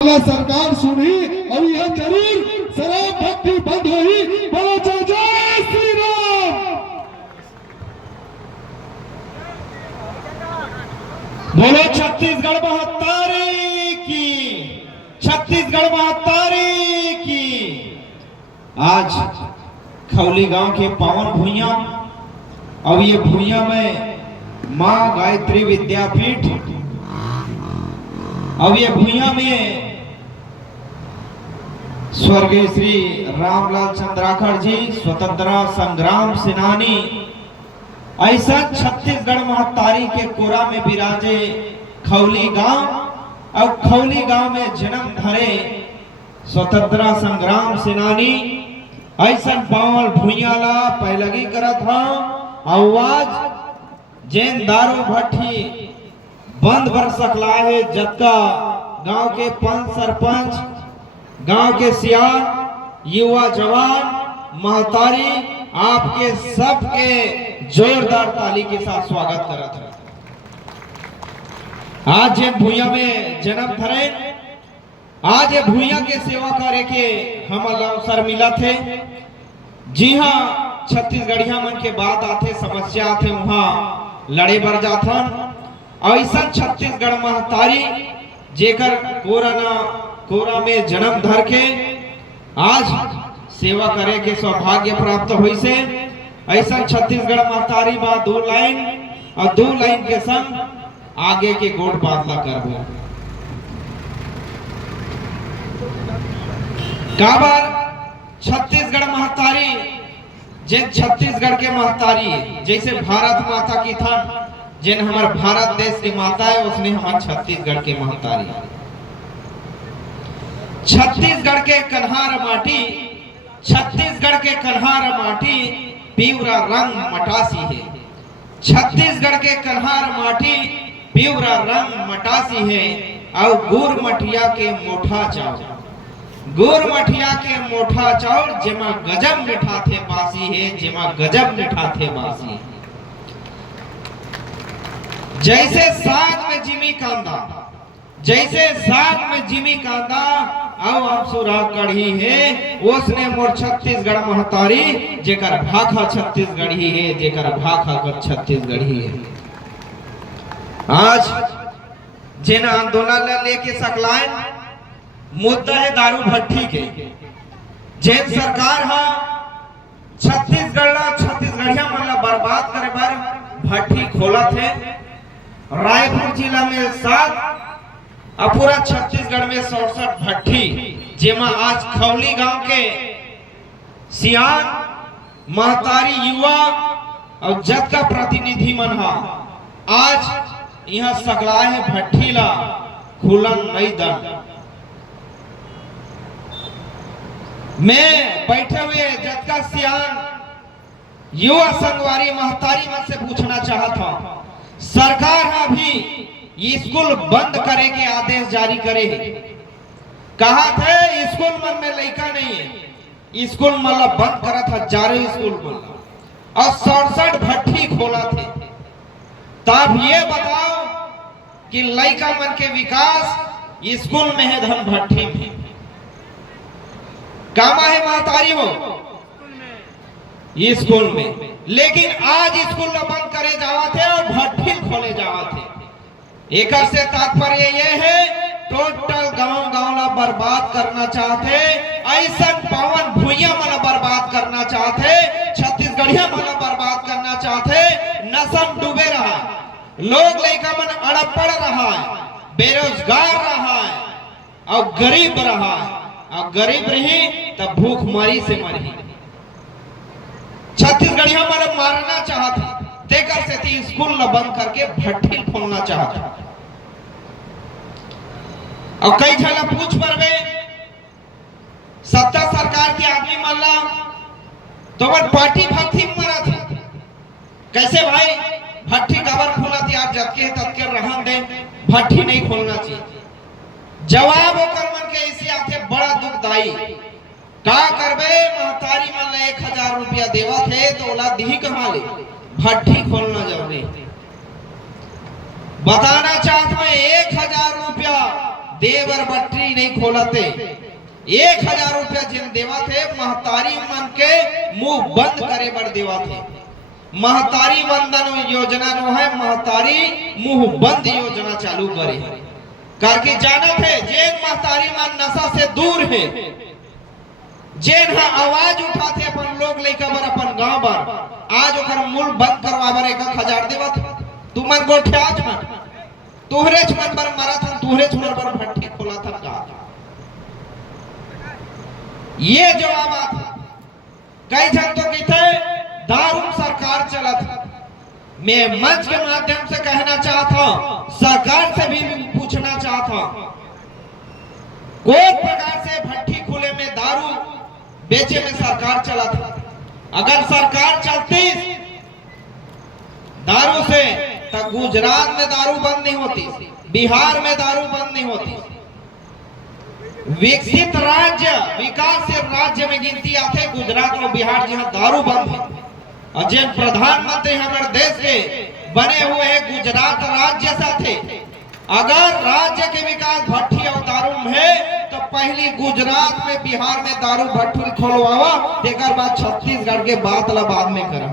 सरकार सुनी और यह जरूर शराब भक्ति बंद हुई। बोलो जय श्री राम। बोलो छत्तीसगढ़ महातारी की, छत्तीसगढ़ महातारी की। आज खौली गांव के पावन भुइया और ये भुइया में मां गायत्री विद्यापीठ और ये भुइया में स्वर्गीय श्री रामलाल चंद्राकर जी स्वतंत्रता संग्राम सेनानी ऐसा छत्तीसगढ़ महतारी के कोरा में विराजे खौली गांव और खौली गांव में जन्म धरे स्वतंत्रता संग्राम सेनानी ऐसा पावन भुइया ला पहलगी करत हा। आवाज जैन दारू भट्टी बंद बर सकला है। जत्का गांव के पंच सरपंच, गांव के सियान, युवा जवान, महतारी आपके सबके जोरदार ताली के साथ स्वागत करत है। आज ये भुइया में जन्म धरे, आज ये भुइया के सेवा करे के हमला अवसर मिला थे। जी हाँ, छत्तीसगढ़िया मन के बात आते, समस्या आते, वहां लड़े बर जाथन। ऐसा छत्तीसगढ़ महतारी जेकर कोरा में जन्म धर के आज सेवा करे के सौभाग्य प्राप्त हुई से ऐसा छत्तीसगढ़ महतारी बा दो लाइन और दो लाइन के संग आगे के गोड़ बांधला करबो। काबर छत्तीसगढ़ महतारी जिन छत्तीसगढ़ के महतारी जैसे भारत माता की था, जिन हमारे भारत देश की माता है उसने हमारे छत्तीसगढ़ के महतारी। छत्तीसगढ़ के कन्हार माटी, छत्तीसगढ़ के कन्हार माटी पीवरा रंग मटासी है। छत्तीसगढ़ के कन्हार माटी पीवरा रंग मटासी है। और गुर मठिया के मोठा चावल, गुर मठिया के मोठा चावल जेमा गजब मिठा थे बासी है, जेमा गजब मिठा थे बासी है। जैसे साग में जिमी कांदा, जैसे साग में जिमी कांदा और अफसुरा कढ़ी है, उसने मोर छत्तीसगढ़ महतारी जेकर भाखा छत्तीसगढ़ी है, जेकर भाखा कर छत्तीसगढ़ी है। आज जिन आंदोलन लेके सकलाएं मुद्दा है दारू भट्टी के। जिन सरकार हा छत्तीसगढ़िया मन ला बर्बाद करे बर भट्टी खोला थे। रायपुर जिला में 7 और पूरा छत्तीसगढ़ में 67 भट्टी, जेमा आज खौली गांव के सियान, महतारी, युवा और जत का प्रतिनिधि मन हा आज यहाँ सकला है भट्टी ला खुलन नहीं दन। मैं बैठे हुए जत का सियान, युवा संगवारी, महतारी मन से पूछना चाहता हूं, सरकार अभी स्कूल बंद करे के आदेश जारी करे है। कहा थे स्कूल मन में लड़का नहीं है, स्कूल मतलब बंद करा था, जारे स्कूल बोला और 67 भट्टी खोला थे। तब ये बताओ कि लड़का मन के विकास स्कूल में है धन भट्टी में। कामा है महतारी हो स्कूल में, लेकिन आज स्कूल बंद करे जावा थे और भट्टी खोले जावा थे। एक से तात्पर्य ये है टोटल गांव ला बर्बाद करना चाहते, ऐसा पावन भुइया मला बर्बाद करना चाहते, छत्तीसगढ़िया मला बर्बाद करना चाहते। नशम डूबे रहा, लोग लड़का मन अड़पड़ रहा है, बेरोजगार रहा है और गरीब रहा है। और गरीब रही तब भूख मरी से मरी। छत्तीसगढ़िया मन मारना चाहते, देखा से स्कूल न बंद करके भट्टी खोलना चाहते। और कई झला पूछ परवे सत्ता सरकार के आदमी मल्ला तो पार्टी भक्ति मरा था। कैसे भाई भट्टी कबर खोला थी, आप जतके ततके रहन दे, भट्टी नहीं खोलना चाहिए। जवाब होकर मन के ऐसे आते बड़ा दुखदाई। का करबे महतारी मन ला 1000 रुपया देवा थे तो ओला दिही कहां ले, भट्टी खोलना जरूरी। बताना चाहता मैं 1000 रुपया देवर बट्टी नहीं खोलते। 1000 रुपया जिन देवा थे महतारी मन के मुंह बंद करे बर देवा थे। महतारी वंदन योजना जो है महतारी मुंह बंद योजना चालू करे करके जाना थे। जेन महतारी मन नशा से दूर है, जेन हा आवाज उठाते अपन लोग लेकर बर अपन गांव बर, आज ओकर मुंह बंद करवा बर 1000 देवा थे। तुमन गोठिया छन तुहरे छन बर मरा था, तुहरे छन बर भट्टी खोला था का ये जवाब आता। कई जन तो कहते दारू सरकार चलत। मैं मंच के माध्यम से कहना चाहता हूं, सरकार से भी पूछना चाहता हूं, कोई प्रकार से भट्टी खुले में दारू बेचे में सरकार चलत। अगर सरकार चलती दारू से तो गुजरात में दारू बंद नहीं होती, बिहार में दारू बंद नहीं होती। विकसित राज्य विकासशील राज्य में गिनती आते गुजरात और बिहार जहां दारू बंद है। और जिन प्रधानमंत्री हमारे देश के बने हुए हैं गुजरात राज्य से थे। अगर राज्य के विकास भट्टी और दारू में है तो पहली गुजरात में बिहार में दारू भट्टी खोलवावा, एक बाद छत्तीसगढ़ के बात बाद में करा।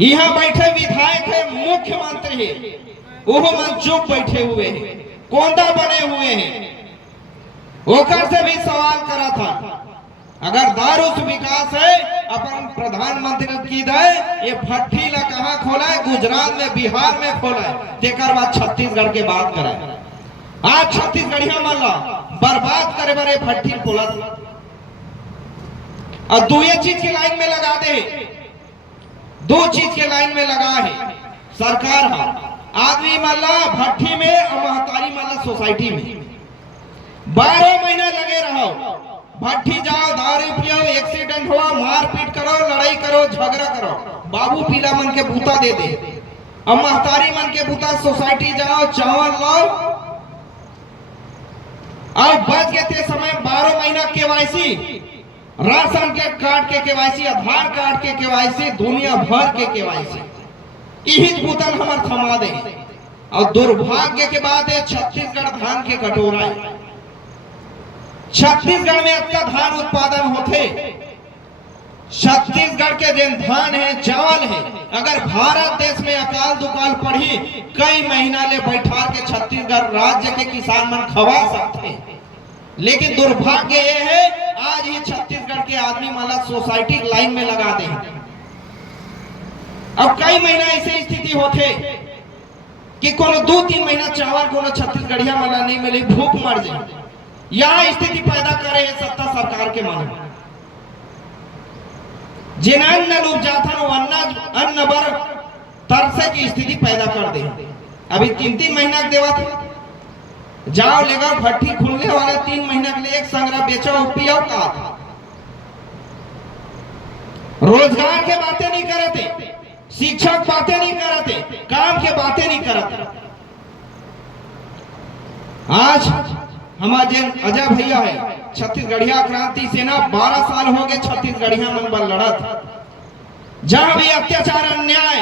यहाँ बैठे विधायक है, मुख्यमंत्री है, वो मन चुप बैठे हुए हैं, कोंदा बने हुए हैं। ओकर से भी सवाल करा था, अगर दारू से विकास है अपन प्रधानमंत्री की दे ये भट्टी ला कहां खोला है, गुजरात में बिहार में खोला है, तेकर बाद छत्तीसगढ़ के बात करे। आज छत्तीसगढ़िया मन ला बर्बाद करे बारे भट्टी खोला और दो चीज की लाइन में लगा दे, 2 चीज के लाइन में लगा है सरकार। आदमी मल्ला भट्टी में और महतारी मल्ला सोसाइटी में 12 महीना लगे रहो। भट्टी जाओ, दारू पियो, एक्सीडेंट हुआ, मारपीट करो, लड़ाई करो, झगड़ा करो, बाबू पीला मन के बूता दे दे। और महतारी मन के बूता सोसाइटी जाओ, चावल लाओ और बच गए थे समय 12 महीना केवाईसी, राशन के कार्ड के केवाईसी, आधार कार्ड के केवाईसी, दुनिया भर के केवाईसी, यही बोतल हमार थमा दे। और दुर्भाग्य के बात है छत्तीसगढ़ धान के कटोरा है। छत्तीसगढ़ में अच्छा धान उत्पादन होते। छत्तीसगढ़ के जिन धान है, चावल है, अगर भारत देश में अकाल दुकाल पड़ी कई महीना ले बैठा के छत्तीसगढ़ राज्य के किसान मन खवा सकते हैं। लेकिन दुर्भाग्य ये है आज ही छत्तीसगढ़ के आदमी माला सोसाइटी लाइन में लगा दे। अब कई महीना ऐसे स्थिति होते कि कोनो 2-3 महीना चावल कोनो छत्तीसगढ़िया माला नहीं मिले, भूख मर जाए। यह स्थिति पैदा करे है सत्ता सरकार के मन। जिन अन्न लोग जाथन अन्न बर तरसे की स्थिति पैदा कर दे। अभी 3-3 महीना देवा थे, जाओ लेगा भट्टी खुलने वाला 3 महीना के लिए एक संग्रह बेचो पियो का। रोजगार के बातें नहीं करते, शिक्षक बातें नहीं करते, काम के बातें नहीं करते। आज हमारे अजय भैया है छत्तीसगढ़िया क्रांति सेना, 12 साल हो गए छत्तीसगढ़िया मन बल लड़त। जहां भी अत्याचार अन्याय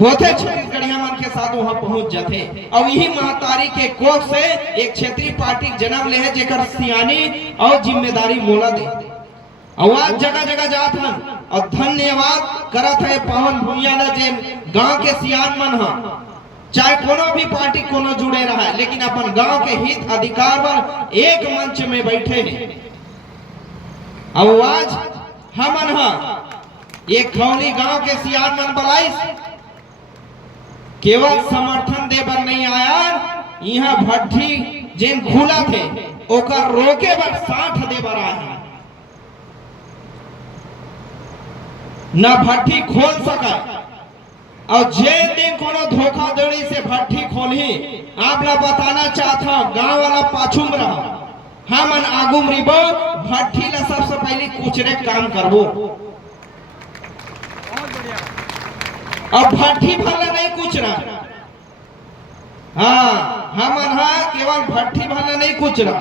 होते छत्तीसगढ़िया मन के साथ वहां पहुंच जाते। और यही महतारी के कोख से एक क्षेत्रीय पार्टी जन्म ले है जेकर सियानी और जिम्मेदारी मोला दे। आवाज जगह जगह जात हन और धन्यवाद करत है पवन भूमिया ने जे गांव के सियान मन हा, चाहे कोनो भी पार्टी कोनो जुड़े रहा है, लेकिन अपन गांव के हित अधिकार पर एक मंच में बैठे हैं। अब आज हमन हा एक खौली गांव के सियान मन बलाइस केवल समर्थन दे बर नहीं आया, यहाँ भट्टी जिन खुला थे ओकर रोके बर 60 दे बर आया। न भट्टी खोल सका और जे दिन कोनो धोखाधड़ी से भट्टी खोली, आप ला बताना चाहता हूं गांव वाला पाछुम रहा, हमन आगुम रिबो भट्टी ला सबसे पहले कुचरे काम करबो। और भट्टी भला नहीं कुचरा, हाँ हमन हा केवल भट्टी भला नहीं कुचरा।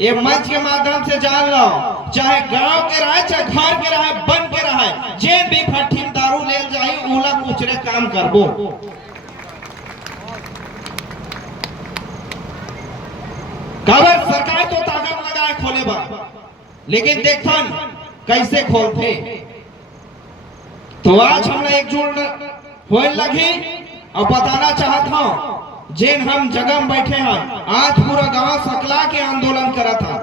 ये मंच के माध्यम से जान लो, चाहे गांव के रहे, चाहे घर के रहे, बन के रहे, जे भी भट्टी दारू ले जाई उला कुचरे काम करबो। लेकिन देखथन कैसे खोलते। तो आज हमरा एकजुट होए लगी और बताना चाहता हूं जेन हम जगह में बैठे हैं, आज पूरा गांव सकला के आंदोलन करा था।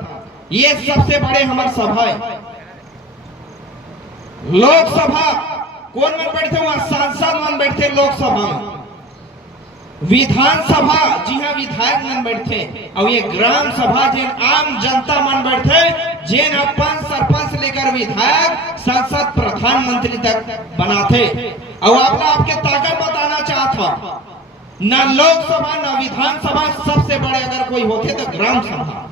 ये सबसे बड़े हमारे सभा है। लोकसभा कौन मन बैठते हुआ, सांसद मन बैठते लोकसभा में, विधानसभा जी हाँ विधायक मन बैठते, और ये ग्राम सभा जेन आम जनता मन बैठते, जेन अपन सरपंच लेकर विधायक सांसद प्रधानमंत्री तक बनाते। और आपके ताकत बताना चाहता हूं, न लोकसभा न विधानसभा, सबसे बड़े अगर कोई होते तो ग्राम सभा।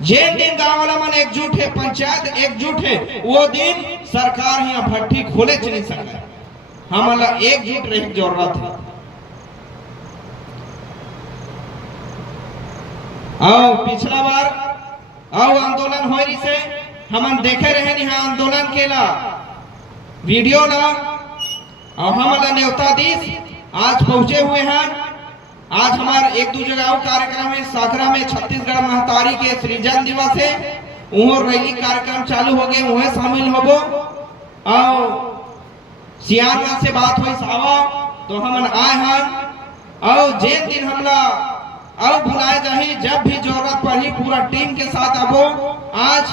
जिन दिन गांव वाला मन एकजुट है, पंचायत एकजुट है, वो दिन सरकार यहाँ भट्टी खोले नहीं सकता। हमारा एकजुट रहे की जरूरत है। और पिछला बार आंदोलन हो रही से हम देखे रहे यहाँ आंदोलन के ला वीडियो ला, और हमारा न्योता दीस आज पहुंचे हुए हैं। आज हमारे एक दो जगह कार्यक्रम है, साकरा में छत्तीसगढ़ महतारी के सृजन दिवस है, वहाँ रैली कार्यक्रम चालू हो गए, वहाँ शामिल होबो। और सियान से बात हुई सावा तो हम आए हैं। और जिन दिन हमला और बुलाए जाही, जब भी जरूरत पड़ी पूरा टीम के साथ आबो। आज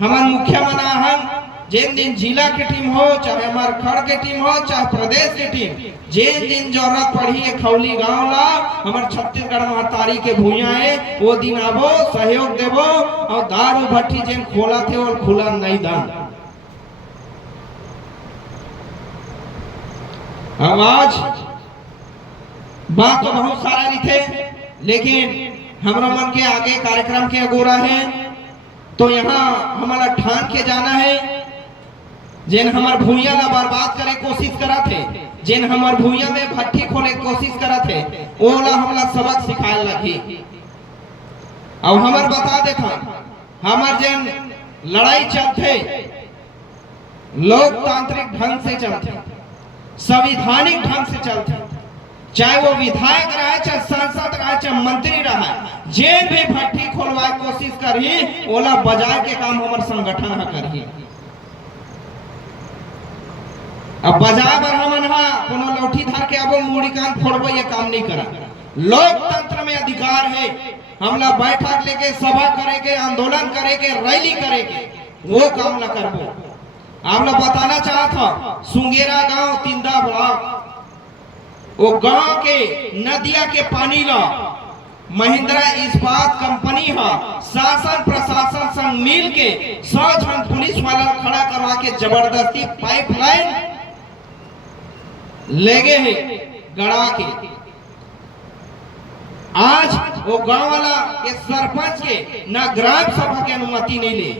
हमारे मुखिया मना हम जिन दिन जिला की टीम हो, चाहे हमारे खड़ के टीम हो, चाहे प्रदेश की टीम, जिन दिन जरूरत पड़ी है खौली गांव ला हमारे छत्तीसगढ़ महतारी के भूया है, वो दिन आबो, सहयोग देबो। और दारू भट्टी जिन खोला थे वो खुला नहीं दान। अब आज बात तो बहुत सारा लिखे, लेकिन हमारा मन के आगे कार्यक्रम के अगोरा है, तो यहाँ हमारा ठान के जाना है। जिन हमार भूया ला बर्बाद करे कोशिश करा थे, जिन हमार भूया में भट्टी खोले कोशिश करा थे, ओला हमला सबक सिखाए लगी। और हमार बता देता, हमार जिन लड़ाई चलते लोकतांत्रिक ढंग से चलते, संवैधानिक ढंग से चलते, चाहे वो विधायक रहे, चाहे सांसद रहे, चाहे मंत्री रहे, जे भी भट्टी खोलवाए कोशिश करी, ओला बजाय के काम हमार संगठन है करी। अब बाजार पर हमन कोनो लौठी धार के अब मूड़ी कान फोड़बो, ये काम नहीं करा। लोकतंत्र में अधिकार है, हमला बैठक लेके सभा करेंगे, आंदोलन करेंगे, रैली करेंगे, वो काम न करबो। आप लोग बताना चाहता सुंगेरा गांव तिंदा ब्लॉक, वो गांव के नदिया के पानी ला महिंद्रा इस्पात कंपनी हा शासन प्रशासन संग मिल के 100 जन पुलिस वाला खड़ा करवा के जबरदस्ती पाइपलाइन ले गए हैं गड़ा के। आज वो गांव वाला के सरपंच के न ग्राम सभा की अनुमति नहीं ले,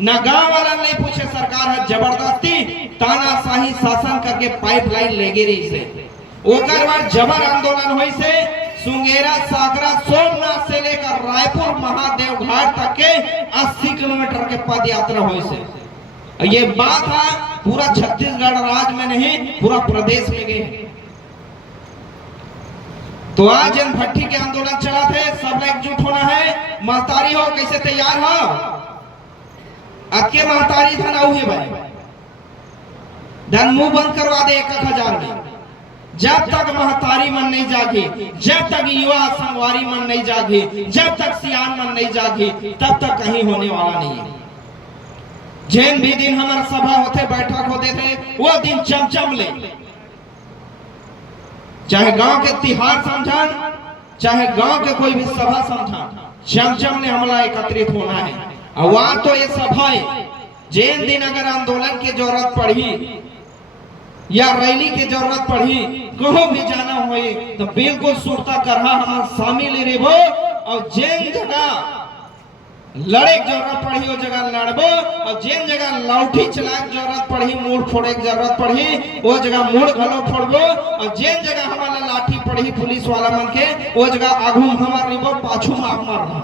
न गांव वाला नहीं पूछे, सरकार है जबरदस्ती तानाशाही शासन करके पाइपलाइन ले गए रही से। ओकर बाद जबर आंदोलन हुई से सुंगेरा सागरा सोमनाथ से लेकर रायपुर महादेव घाट तक के 80 किलोमीटर के पद यात्रा हुई से। ये बात है पूरा छत्तीसगढ़ राज्य में नहीं, पूरा प्रदेश में गए। तो आज इन भट्टी के आंदोलन चला थे, सब एकजुट होना है। महतारी हो कैसे तैयार हो, अके महतारी धन आऊ है भाई, धन मुंह बंद करवा दे 1000 में। जब तक महतारी मन नहीं जागे, जब तक युवा संगवारी मन नहीं जागे, जब तक सियान मन नहीं जागे, तब तक कहीं होने वाला नहीं है। जिन भी दिन हमारा सभा होते, बैठक होते थे, वो दिन चमचम ले, चाहे गांव के तिहार समझान, चाहे गांव के कोई भी सभा समझान, चमचम ने हमला एकत्रित होना है। और वहां तो ये सभा जिन दिन अगर आंदोलन की जरूरत पड़ी या रैली की जरूरत पड़ी, कहीं भी जाना हो तो बिल्कुल सुरता करहा हम शामिल रेबो। और जिन जगह लड़े की जरूरत पड़ी वो जगह लड़बो, और जिन जगह लौठी चलाए की जरूरत पड़ी, मूड़ फोड़े की जरूरत पड़ी, वो जगह मूड़ घलो फोड़बो। और जिन जगह हमारा लाठी पड़ी पुलिस वाला मन के, वो जगह आगू हमार रिबो, पाछू मार मारना।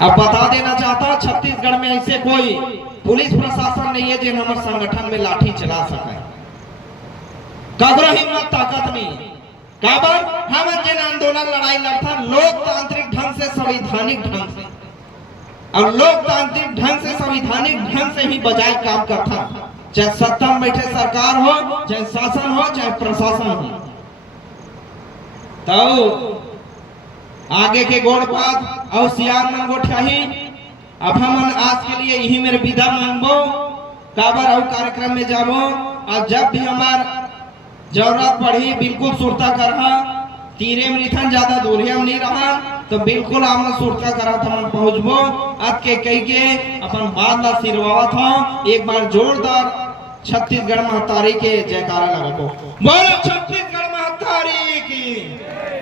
अब बता देना चाहता, छत्तीसगढ़ में ऐसे कोई पुलिस प्रशासन नहीं है जिन हमारे संगठन में लाठी चला सके। कबरो हिम्मत ताकत नहीं। काबर हम जन आंदोलन लड़ाई लड़ता लोकतांत्रिक ढंग से, संवैधानिक ढंग से, और लोकतांत्रिक ढंग से, संवैधानिक ढंग से ही बजाय काम करता, चाहे सत्ता में बैठे सरकार हो, चाहे शासन हो, चाहे प्रशासन हो। तो आगे के गोड़ बात और सियार मन गोठाही अब हम आज के लिए यही मेरे विदा मांगबो, काबर और कार्यक्रम में जाबो, और जब भी हमार जरूरत पड़ी बिल्कुल सुरता करहा, तीरे में निथन ज्यादा दूरिया में नहीं रहा तो बिल्कुल हमने सुरता करा था हम पहुंचबो। आज के कई के अपन बात ला सिरवावत हो, एक बार जोरदार छत्तीसगढ़ महतारी के जयकारा लगाबो। बोलो छत्तीसगढ़ महतारी की,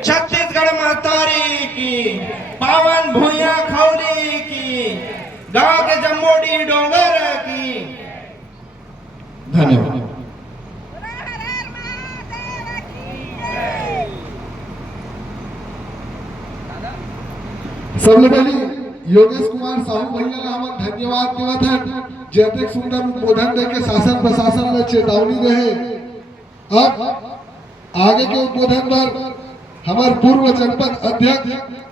छत्तीसगढ़ महतारी की, पावन भुइया खौली की, गांव के जम्मोडी डोंगर की। धन्यवाद। सबले पहले योगेश कुमार साहू भैया ला हमन धन्यवाद देवत हन, जैते सुंदर उद्बोधन देके शासन प्रशासन ला चेतावनी रहे। अब आगे के उद्बोधन पर हमार पूर्व जनपद अध्यक्ष